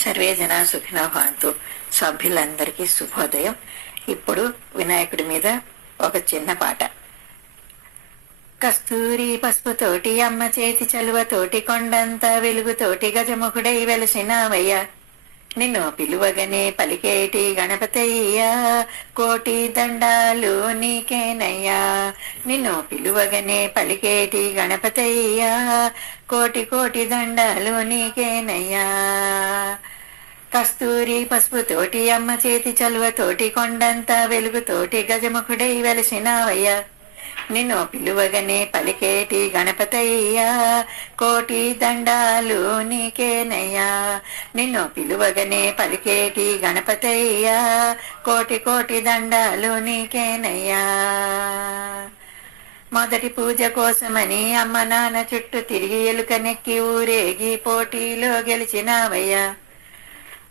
Survey జనా సుఖినో భవంతు. సభ్యులందరికీ శుభోదయం. ఇప్పుడు వినాయకుడి మీద ఒక చిన్న పాట. కస్తూరి పసుపుతోటి అమ్మ చేతి చలువతోటి కొండంత వెలుగుతోటి గజముఖుడై వెలసినావయ్యా. నిన్ను పిలువగనే పలికేటి గణపతయ్యా, కోటి దండాలు నీకేనయ్యా. నిన్ను పిలువగనే పలికేటి గణపతయ్యా, కోటి కోటి దండాలు నీకేనయ్యా. కస్తూరి పసుపుతోటి అమ్మ చేతి చలువతోటి కొండంత వెలుగుతోటి గజముఖుడై వెలసినావయ్యా. నిన్ను పిలువగనే పలికేటి గణపతయ్యా, కోటి దండాలు నీకేనయ్యా. నిన్ను పిలువగనే పలికేటి గణపతయ్యా, కోటి కోటి దండాలు నీకేనయ్యా. మొదటి పూజ కోసమని అమ్మ నాన్న చుట్టూ తిరిగి ఎలుకనెక్కి ఊరేగి పోటీలో గెలిచినావయ్యా.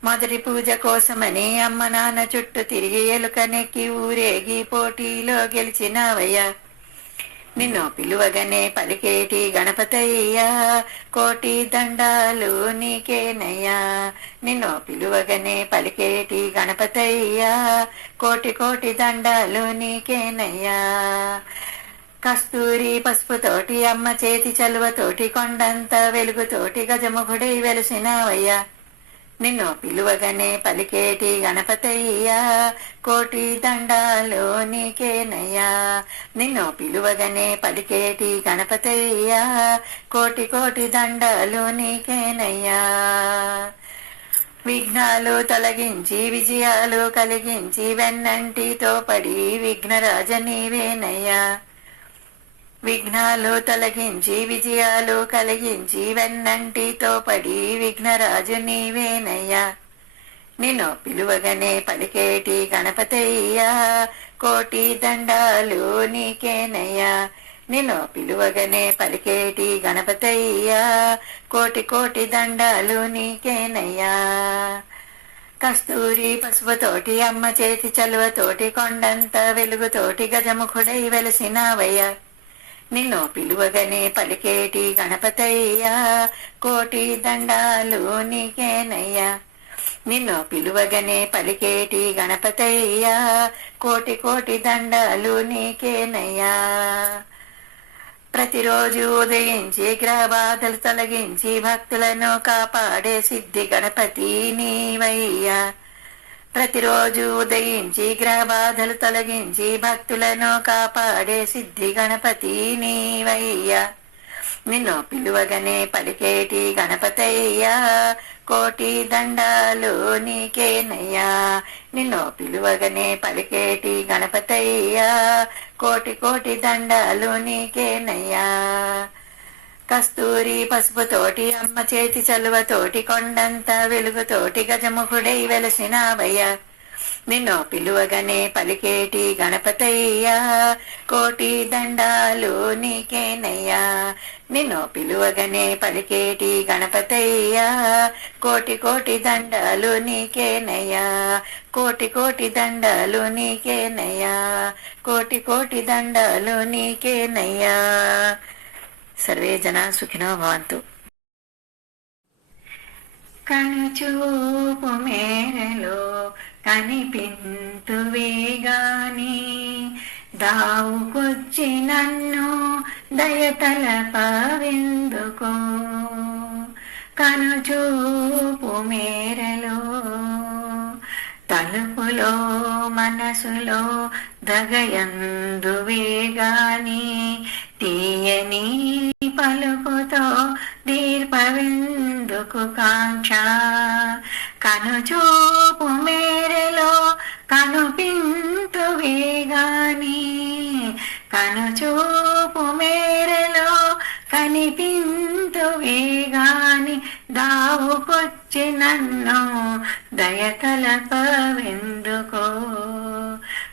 మొదటి పూజ కోసమని అమ్మ నాన్న చుట్టూ తిరిగి ఎలుకనెక్కి ఊరేగి పోటీలో గెలిచినావయ్యా. నిన్ను పిలువగనే పలికేటి గణపతయ్యా, కోటి దండాలు నీకేనయ్యా. నిన్ను పిలువగనే పలికేటి గణపతయ్యా, కోటి కోటి దండాలు నీకేనయ్యా. కస్తూరి పసుపుతోటి అమ్మ చేతి చలువతోటి కొండంత వెలుగుతోటి గజముఖుడై వెలసినావయ్యా. నిన్ను పిలువగనే పలికేటి గణపతయ్యా, కోటి దండాలు నీకేనయ్యా. నిన్ను పిలువగనే పలికేటి గణపతయ్యా, కోటి కోటి దండాలు నీకేనయ్యా. విఘ్నాలు తొలగించి విజయాలు కలిగించి వెన్నంటితో పడి విఘ్నరాజ నీవేనయ్యా. విఘ్నాలు తొలగించి విజయాలు కలిగించి వెన్నంటితో పడి విఘ్నరాజు నీవేనయ్యా. నిన్ను పిలువగనే పలికేటి గణపతయ్యా, కోటి దండాలు నీకేనయ్యా. నిన్ను పిలువగనే పలికేటి గణపతయ్యా, కోటి కోటి దండాలు నీకేనయ్యా. కస్తూరి పసుపుతోటి అమ్మ చేతి చలువతోటి కొండంత వెలుగుతోటి గజముఖుడై వెలసినావయ్యా. నిన్ను పిలువగనే పలికేటి గణపతయ్యా, కోటి దండాలు నీకేనయ్యా. నిన్ను పిలువగనే పలికేటి గణపతయ్యా, కోటి కోటి దండాలు నీకేనయ్యా. ప్రతిరోజు ఉదయించి గ్రహ బాధలు తొలగించి భక్తులను కాపాడే సిద్ధి గణపతి నీవయ్యా. ప్రతిరోజు ఉదయించి గ్రహ బాధలు తొలగించి భక్తులను కాపాడే సిద్ధి గణపతి నీవయ్యా. నిన్ను పిలువగనే పలికేటి గణపతయ్యా, కోటి దండాలు నీకేనయ్యా. నిన్ను పిలువగనే పలికేటి గణపతయ్యా, కోటి కోటి దండాలు నీకేనయ్యా. కస్తూరి పసుపుతోటి అమ్మ చేతి చలువతోటి కొండంత వెలుగుతోటి గజముఖుడై వెలసినావయ్యా. నిన్ను పిలువగనే పలికేటి గణపతయ్యా, కోటి దండాలు నీకేనయ్యా. నిన్ను పిలువగనే పలికేటి గణపతయ్యా, కోటి కోటి దండాలు నీకేనయ్యా. కోటి కోటి దండాలు నీకేనయ్యా. కోటి కోటి దండాలు నీకేనయ్యా. సర్వే జనా సుఖినో భవంతు. కనుచూపు మేరలో కనిపింతువే గాని దావుకొచ్చి నన్ను దయతలపవెందుకో. కనుచూపు మేరలో తలుపులో మనసులో దగయందువే గాని తీయని పలుకుతో దీర్పవెందుకు కాంక్ష. కనుచూపు మేరలో కనుపింతువే గాని కనుచూపు మేరలో కనిపింతువే గాని దావుకొచ్చి నన్ను దయతలపవెందుకో.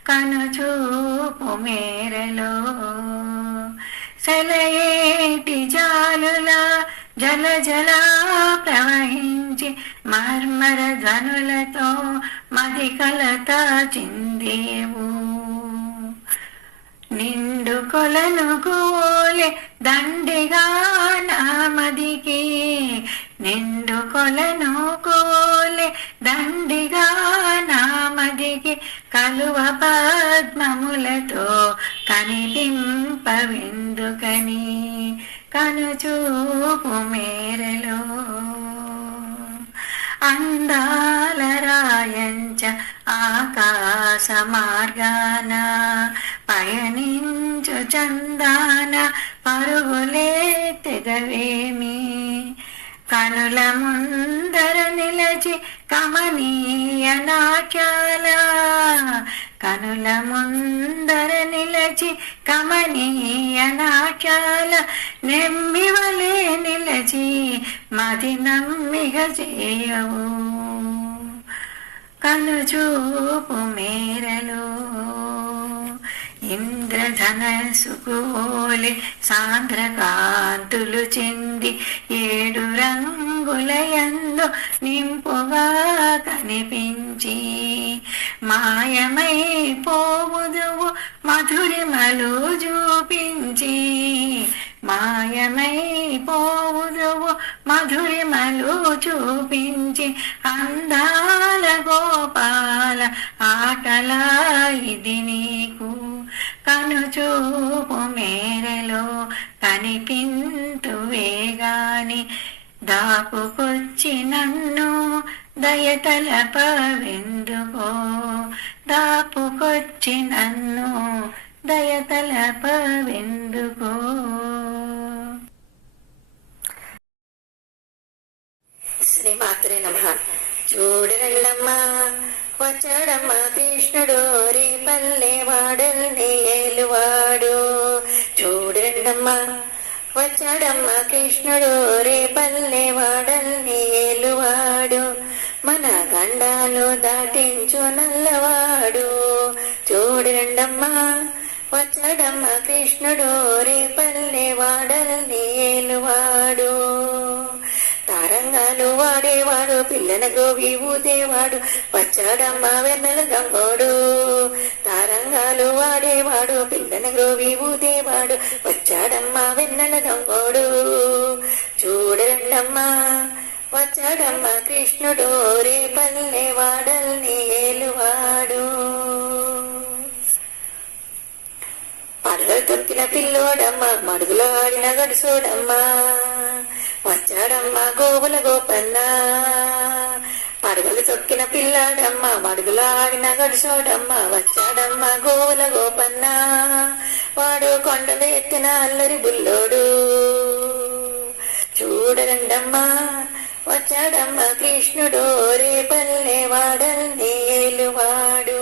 కనుచూపు మేరలో సెలయేటి జాలులా జల జల ప్రవహించి మర్మర ధ్వనులతో మది కలత చిందేవు. నిండు కొలను కోలే దండిగా నామదికి నిండు కొలను కోలే దండిగా నామదికి కలువ పద్మములతో కనిపింపవెందుకని కనుచూపు మేరలో అందాల రాయంచ ఆకాశ మార్గాన పయనించు చందాన పరుగులెత్తెదవేమి కనుల ముందర నిలచి కమనీయ నాట్యాల కనుల ముందర నిలచి కమనీయ నాట్యాల నెమ్మివలే నిలచి మది నమ్మిగ చేయవు కనుచూపు మేరలో ఇంద్రధనసుకోలి సాంద్రకాంతులు చెంది 7 రంగులయందు నింపుగా కనిపించి మాయమైపోవుదువు మధురిమలు చూపించి మాయమైపోవుదువు మధురిమలు చూపించి అందాల గోపాల ఆటల ఇది నీకు కనుచూపు మేరలో కనిపింతువేగాని దాపుకొచ్చి నన్ను దయతలపవెందుకో దాపుకొచ్చి నన్ను దయతలపవెందుకో. శ్రీమాత్రే నమః. చూడరల్లమ్మా వచ్చాడమ్మ కృష్ణుడు రీ పల్లె వాడల్ని ఏలువాడు. చూడండమ్మా వచ్చాడమ్మ కృష్ణుడు రే పల్లె వాడల్ని ఏలువాడు. మన గండాలు దాటించు నల్లవాడు. చూడండమ్మా వచ్చాడమ్మ కృష్ణుడు రే పల్లె వాడల్ని ఏలువాడు. తారంగాలు వాడేవాడు పిల్లన గోవి ఊదేవాడు వచ్చాడమ్మ వెన్నెల గంగోడు. తారంగాలు వాడేవాడు పిల్లన గోవి ఊదేవాడు వచ్చాడమ్మ వెన్నెల గంగోడు. చూడండమ్మా వచ్చాడమ్మ కృష్ణుడు రే పల్లె వాడల్ని ఏలువాడు. పడగలు తొక్కిన పిల్లోడమ్మ మడుగులో ఆడిన గడుసోడమ్మా వచ్చాడమ్మ గోవుల గోపన్న. పడగలు తొక్కిన పిల్లాడమ్మ మడుగులో ఆడిన గడుసోడమ్మ వచ్చాడమ్మ గోవుల గోపన్న. వాడు కొండలు ఎత్తిన అల్లరి బుల్లోడు. చూడండమ్మా వచ్చాడమ్మ కృష్ణుడు రే పల్లె వాడల్ని ఏలువాడు.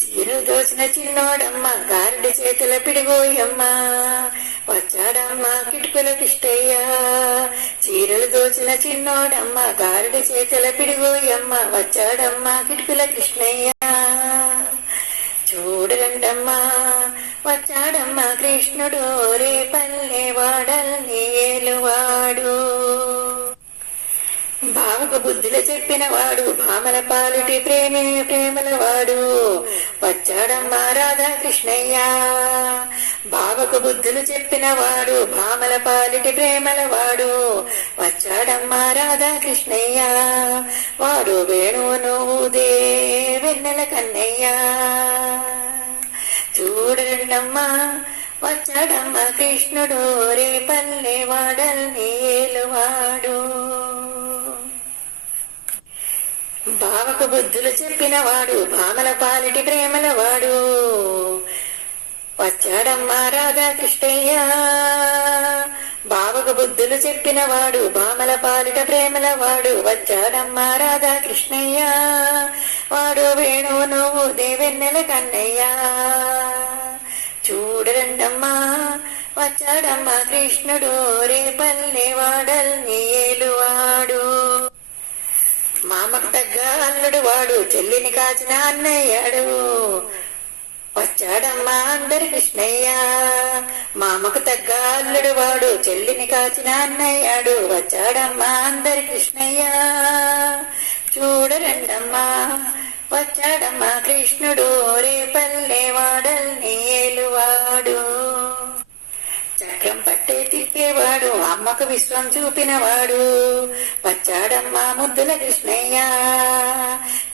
చీరలు దోసిన చిన్నోడమ్మ గారెడి చేతుల పిడిగోయమ్మ వచ్చాడమ్మ కిటుకుల కిష్టయ్య. చీరలు దోచిన చిన్నోడమ్మ గారెడి చేతుల పిడిగోయమ్మ వచ్చాడమ్మ కిటుకుల కృష్ణయ్య. చూడండమ్మా వచ్చాడమ్మ కృష్ణుడు రే పల్లె వాడల్ని ఏలువాడు. భావకు బుద్ధులు చెప్పిన వాడు భామల పాలిటి ప్రేమల వాడు వచ్చాడమ్మ రాధాకృష్ణయ్య. భావకు బుద్ధులు చెప్పిన వాడు భామల పాలిటి ప్రేమల వాడు వచ్చాడమ్మ రాధాకృష్ణయ్య. వాడు వేణువును ఊదే వెన్నెల కన్నయ్య. చూడండమ్మా వచ్చాడమ్మ కృష్ణుడు రే పల్లె వాడల్ని ఏలువాడు. భావకు బుద్ధులు చెప్పిన వాడు భామల పాలిటి ప్రేమల వాడు వచ్చాడమ్మ రాధాకృష్ణయ్య. భావకు బుద్ధులు చెప్పిన వాడు భామల పాలిట ప్రేమల వాడు వచ్చాడమ్మ రాధాకృష్ణయ్య. వాడు వేణువును ఊదే వెన్నెల కన్నయ్య. చూడండమ్మా వచ్చాడమ్మ కృష్ణుడు రే పల్లె వాడల్ని ఏలువాడు. మామకు తగ్గ అల్లుడు వాడు చెల్లిని కాచిన అన్నయ్యాడు వచ్చాడమ్మ అందరి కృష్ణయ్య. మామకు తగ్గ అల్లుడు వాడు చెల్లిని కాచిన అన్నయ్యాడు వచ్చాడమ్మ అందరి కృష్ణయ్య. చూడరండమ్మా వచ్చాడమ్మ కృష్ణుడు రే పల్లె వాడల్ని ఏలువాడు. చక్రం పట్టే తిప్పేవాడు అమ్మకు విశ్వం చూపినవాడు వచ్చాడమ్మా ముద్దుల కృష్ణయ్య.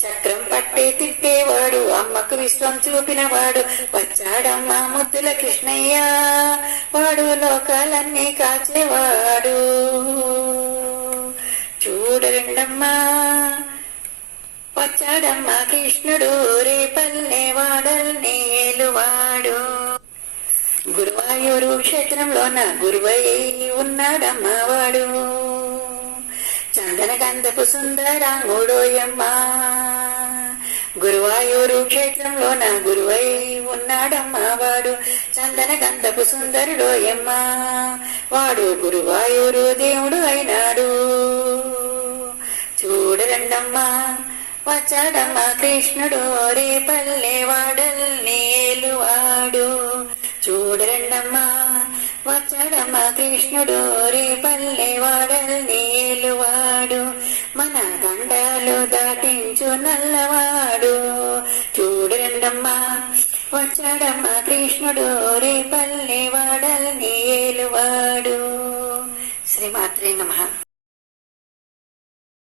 చక్రం పట్టే తిప్పేవాడు అమ్మకు విశ్వం చూపినవాడు వచ్చాడమ్మా ముద్దుల కృష్ణయ్య. వాడు లోకాలన్నీ కాచేవాడు చూడరండమ్మా వచ్చాడమ్మా కృష్ణుడు రేపల్లె వాడల్ని ఏలువాడు. గురువాయూరు క్షేత్రంలోన గురువై ఉన్నాడమ్మా వాడు చందన గంధపు సుందరాంగుడోయమ్మా. గురువాయూరు క్షేత్రంలోన గురువై ఉన్నాడమ్మా వాడు చందన గంధపు సుందరుడోయమ్మా. వాడు గురువాయూరు దేవుడు అయినాడు చూడరండమ్మా వచ్చాడమ్మా కృష్ణుడు రేపల్లె వాడల్ని ఏలువాడు చూడరండమ్మా వచ్చాడమ్మా కృష్ణుడు రేపల్లె వాడల్ని ఏలువాడు. మన గండాలు దాటించు నల్లవాడు చూడరండమ్మా వచ్చాడమ్మా కృష్ణుడు రేపల్లె వాడల్ని ఏలువాడు. శ్రీమాత్రే నమః.